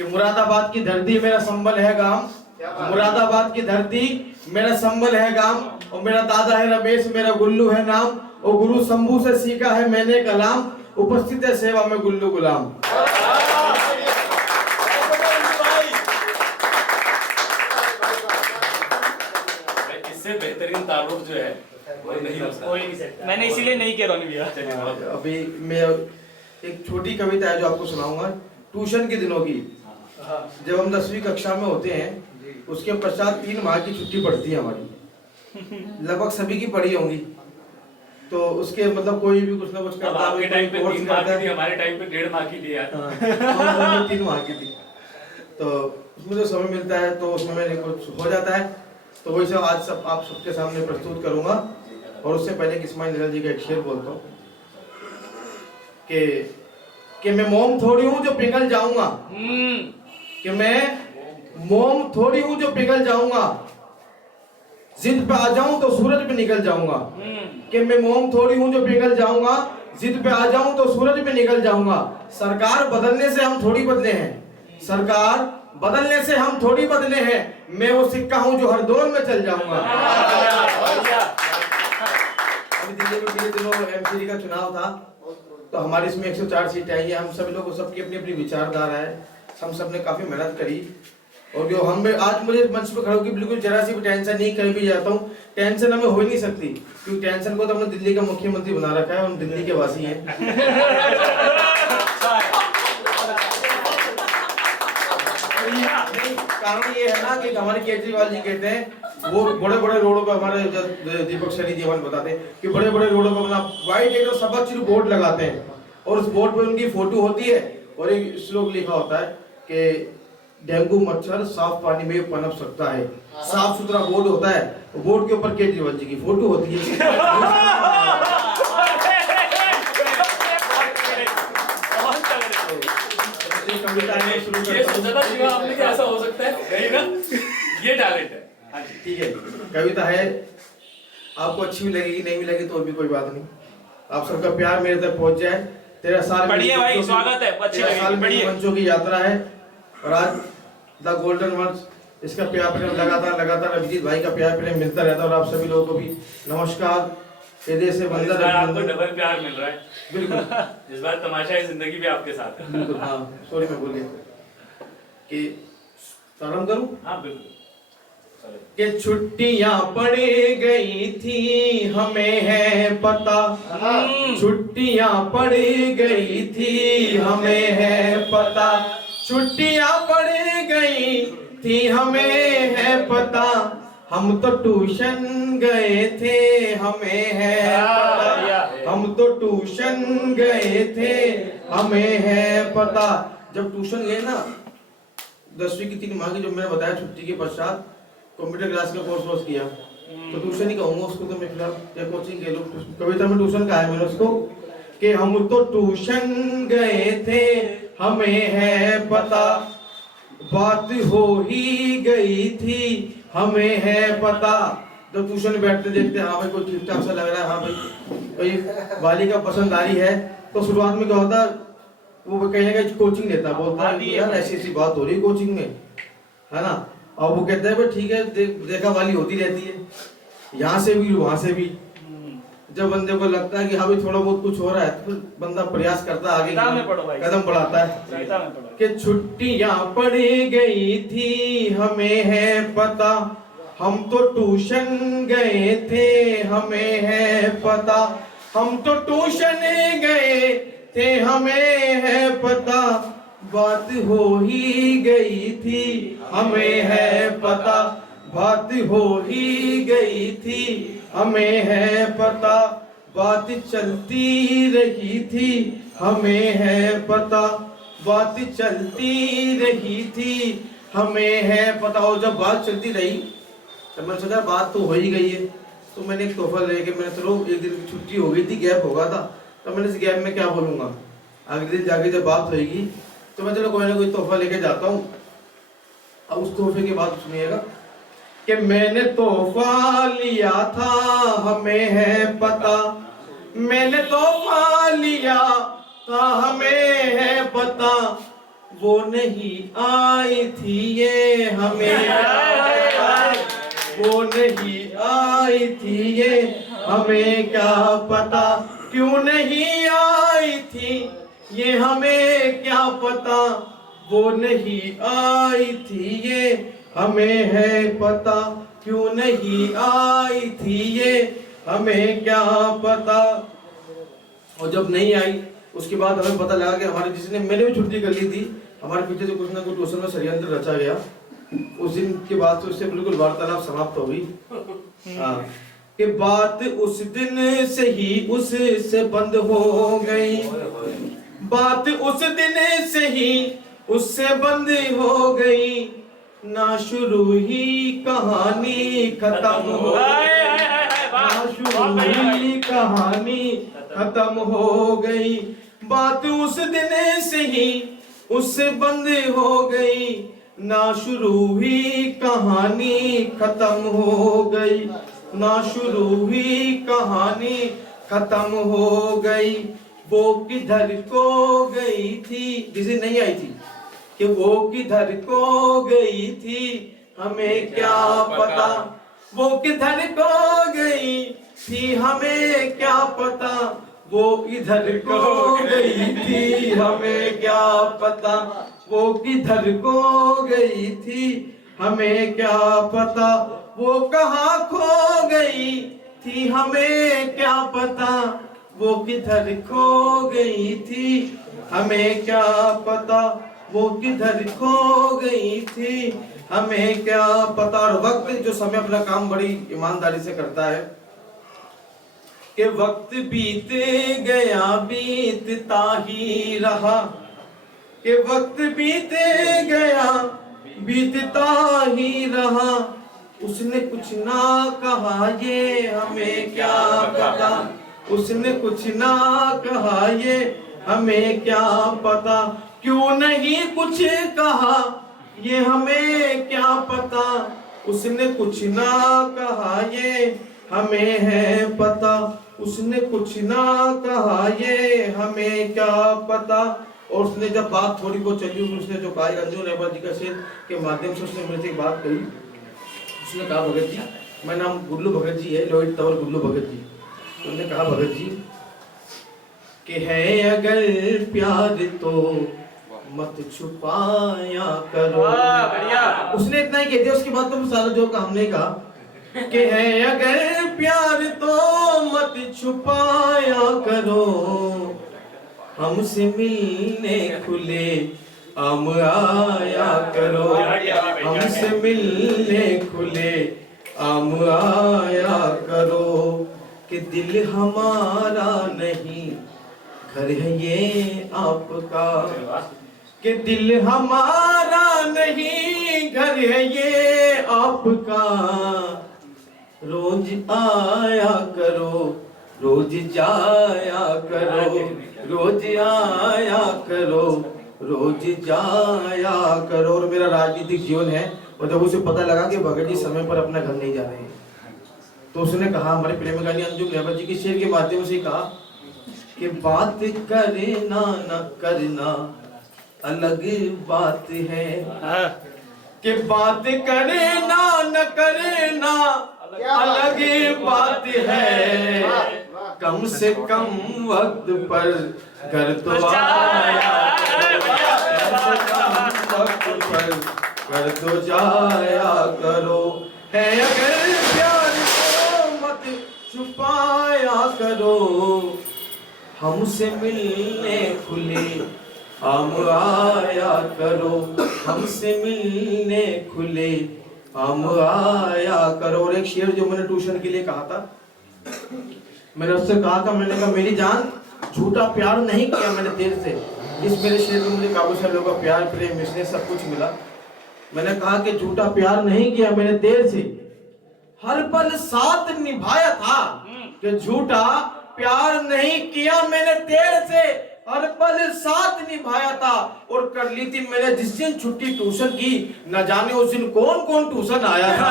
कि मुरादाबाद की धरती मेरा संबल है गांव, मुरादाबाद की धरती मेरा संबल है गांव, और मेरा दादा है रमेश, मेरा गुल्लू है नाम, और गुरु शंभू से सीखा है मैंने कलाम, उपस्थित है सेवा में गुल्लू गुलाम। इससे बेहतरीन तारुफ जो है वो नहीं हो सकता। मैंने इसीलिए नहीं किया रोनी भैया। अभी मैं एक छोटी कविता है जो आपको सुनाऊंगा, ट्यूशन के दिनों की। जब हम 10वीं कक्षा में होते हैं उसके पश्चात 3 माह की छुट्टी पड़ती है हमारी, लगभग सभी की पड़ी होंगी। तो उसके मतलब कोई भी कुछ ना कुछ करता है। आपके टाइम पे 3 माह की थी, हमारे टाइम पे 1.5 माह की थी यार। 3 माह की थी। तो उसमें जो समय मिलता है तो उसमें मेरे कुछ हो जाता है, तो वही सब आज सब आप सबके सामने प्रस्तुत करूंगा। और उससे पहले किस्माई नीरज जी का एक शेर बोलता हूँ कि मैं मोम थोड़ी हूँ जो पिघल जाऊंगा, कि मैं मोम थोड़ी हूँ जो पिघल जाऊंगा, जिद पे आ जाऊं तो सूरज पे निकल जाऊंगा। कि मैं मोम थोड़ी हूँ जो पिघल जाऊंगा, जिद पे आ जाऊं तो सूरज पे निकल जाऊंगा। सरकार बदलने से हम थोड़ी बदले हैं, सरकार बदलने से हम थोड़ी बदले हैं, मैं वो सिक्का हूं जो हर दौर में चल जाऊंगा। अभी दिल्ली में पिछले दिनों एमसीडी का चुनाव था, तो हमारे इसमें 104 सीटें आई हैं। हम सभी लोगों सबकी अपनी अपनी विचारधारा है, हम सब ने काफी मेहनत करी। और जो हम आज मुझे मंच पे खड़े होकर बिल्कुल जरा सी भी टेंशन नहीं, कहीं भी जाता हूँ टेंशन हमें हो ही नहीं सकती, क्योंकि टेंशन को तो हमने दिल्ली का मुख्यमंत्री बना रखा है, हम दिल्ली के वासी हैं। कारण ये है ना कि हमारे केजरीवाल जी कहते हैं वो बड़े बड़े रोडों पर, हमारे दीपक सैनी जी हमारे बताते हैं कि बड़े बड़े रोडों पर अपना व्हाइट एक सबक बोर्ड लगाते हैं, और उस बोर्ड पर उनकी फोटो होती है और एक श्लोक लिखा होता है कि डेंगू मच्छर साफ पानी में पनप सकता है। साफ सुथरा बोर्ड होता है, बोर्ड के ऊपर केजरीवाल जी की फोटो होती है। ये सोचा था शिवा आपने कि ऐसा हो सकता है, नहीं ना? ये टैलेंट है। ठीक है, कविता है, आपको अच्छी भी लगेगी नहीं भी लगी तो भी कोई बात नहीं। आप सबका प्यार मेरे तक पहुंच जाए। 13 साल बढ़िया भाई, स्वागत है, अच्छी लगी, बढ़िया मंचों की यात्रा है, और आज द गोल्डन वर्ड्स, इसका प्यार प्रेम लगातार अभिजीत भाई का प्यार प्रेम मिलता रहता है। और आप सभी लोगों को भी नमस्कार, हृदय से वंदन। इस बार आपको डबल प्यार मिल रहा है। बिल्कुल, इस बार तमाशाई जिंदगी भी आपके साथ है। बिल्कुल। हाँ सॉरी, मैं बोलिए कि प्रारंभ करूं? हाँ बिल्कुल। कि छुट्टियां पड़ गई थी हमें है पता, छुट्टियां पड़ गई थी हमें है पता, छुट्टियां पड़ गई थी हमें है पता, हम तो ट्यूशन गए थे हमें है पता, हम तो ट्यूशन गए थे हमें है पता। जब ट्यूशन गए ना 10वीं की 3 माह की, जो मैंने बताया छुट्टी के पश्चात कंप्यूटर क्लास का कोर्स किया, तो ट्यूशन ही कहूंगा उसको, तो मैं फिलहाल या कोचिंग कह लो, कविता में ट्यूशन कहा है मैंने उसको कि हम तो ट्यूशन गए थे हमें है पता, बात हो ही गई थी हमें है पता। जब ट्यूशन बैठते देखते हाँ भाई कोई ठीक ठाक सा लग रहा है, हाँ भाई कोई वाली का पसंद आ रही है, तो शुरुआत में क्या होता, वो कहीं ना कहीं कोचिंग लेता, बोलता है यार ऐसी ऐसी बात हो रही है कोचिंग में, है ना। और वो कहता है भाई ठीक है, देखा वाली होती रहती है, यहाँ से भी वहां से भी। जब बंदे को लगता है कि हाँ भाई थोड़ा बहुत कुछ हो रहा है, तो बंदा प्रयास करता है, आगे कदम बढ़ाता है। कि छुट्टियां पड़ गई थी हमें है पता, हम तो ट्यूशन गए थे हमें है पता, हम तो ट्यूशन गए थे हमें है पता, बात हो ही गई थी हमें है पता, बात हो ही गई थी हमें है पता, बात चलती रही थी हमें है पता, बात चलती रही थी हमें है पता। और जब बात चलती रही तो मैंने सोचा बात तो हो ही गई है, तो मैंने एक तोहफा लेके, मैंने चलो एक दिन की छुट्टी हो गई थी, गैप होगा था, तो मैंने इस गैप में क्या बोलूँगा, अगले दिन जाके जब बात होगी तो मैं चलो कोई ना कोई तोहफा लेके जाता हूँ। अब उस तोहफे की बात सुनिएगा कि मैंने तोहफा लिया था हमें है पता, मैंने तोहफा लिया था हमें है पता, वो नहीं आई थी ये हमें, वो नहीं आई थी ये हमें क्या पता, क्यों नहीं आई थी ये हमें क्या पता, वो नहीं आई थी ये हमें है पता, क्यों नहीं आई थी ये हमें क्या पता। और जब नहीं आई उसके बाद हमें पता लगा कि हमारे जिसने, मैंने भी छुट्टी कर ली थी, हमारे पीछे से कुछ ना कुछ ट्यूशन में षड्यंत्र रचा गया। उस दिन के बाद तो उससे बिल्कुल वार्तालाप समाप्त हो गई। हाँ, कि बात उस दिन से ही उससे बंद हो गई, बात उस दिन से ही उससे बंद हो गई, ना शुरू ही कहानी खत्म हो, ना शुरू ही कहानी खत्म हो गई, बात उस दिन से ही उससे बंद हो गई, ना शुरू ही कहानी खत्म हो गई, ना शुरू ही कहानी खत्म हो गई। वो किधर को गई थी, जिसे नहीं आई थी, कि वो किधर को गई थी हमें क्या पता, वो किधर को गई थी हमें क्या पता, वो इधर को गई थी हमें क्या पता, वो किधर को गई थी हमें क्या पता, वो कहाँ खो गई थी हमें क्या पता, वो किधर खो गई थी हमें क्या पता, वो किधर खो गई थी हमें क्या पता। और वक्त जो समय अपना काम बड़ी ईमानदारी से करता है, कि वक्त बीत गया बीतता ही रहा, कि वक्त बीत गया बीतता ही रहा, उसने कुछ ना कहा ये हमें क्या पता, उसने कुछ ना कहा ये हमें क्या पता, क्यों नहीं कुछ कहा ये हमें क्या पता, उसने कुछ ना कहा ये हमें है पता, उसने कुछ ना कहा ये हमें क्या पता। और उसने जब बात थोड़ी बहुत चली, उसने जो कहा रंजू नेबर जी का शेर के माध्यम से उसने मेरे से एक बात कही। उसने कहा भगत जी, मेरा नाम गुल्लू भगत जी है, लॉयड तंवर गुल्लू भगत जी। उन्होंने कहा भगत जी कि है अगर प्यार तो मत छुपाया करो। उसने इतना ही कह दिया, उसके बाद तो सारा जो कहा हमने कहा कि है अगर प्यार तो मत छुपाया करो, हमसे मिलने खुले आम आया करो, हमसे मिलने खुले आम आया करो, कि दिल हमारा नहीं घर है ये आपका, कि दिल हमारा नहीं घर है ये आपका, रोज आया करो रोज जाया करो, रोज आया करो रोज जाया करो। और मेरा राजनीतिक जीवन है, और जब उसे पता लगा कि भगत जी समय पर अपना घर नहीं जा रहे हैं, तो उसने कहा, हमारे प्रेमिकानी अंजुम नेबर जी के शेर के माध्यम से कहा कि बात करना न करना अलग बात है, कि बात करना न करना अलग बात है, कम से कम वक्त पर घर तो आया, कम से कम वक्त पर घर तो जाया करो, है अगर प्यार को मत छुपाया करो, हमसे मिलने खुले आम आया करो, हमसे मिलने खुले आम आया करो। और एक शेर जो मैंने ट्यूशन के लिए कहा था, मैंने उससे कहा था, मैंने कहा मेरी जान झूठा प्यार नहीं किया मैंने देर से, इस मेरे शेर में मुझे काबू से लोगों का प्यार प्रेम स्नेह सब कुछ मिला। मैंने कहा कि झूठा प्यार नहीं किया मैंने देर से, हर पल साथ निभाया था, कि झूठा प्यार नहीं किया मैंने देर से, हर पल साथ निभाया था। और कर ली थी मैंने जिस दिन छुट्टी ट्यूशन की, न जाने उस दिन कौन कौन ट्यूशन आया था।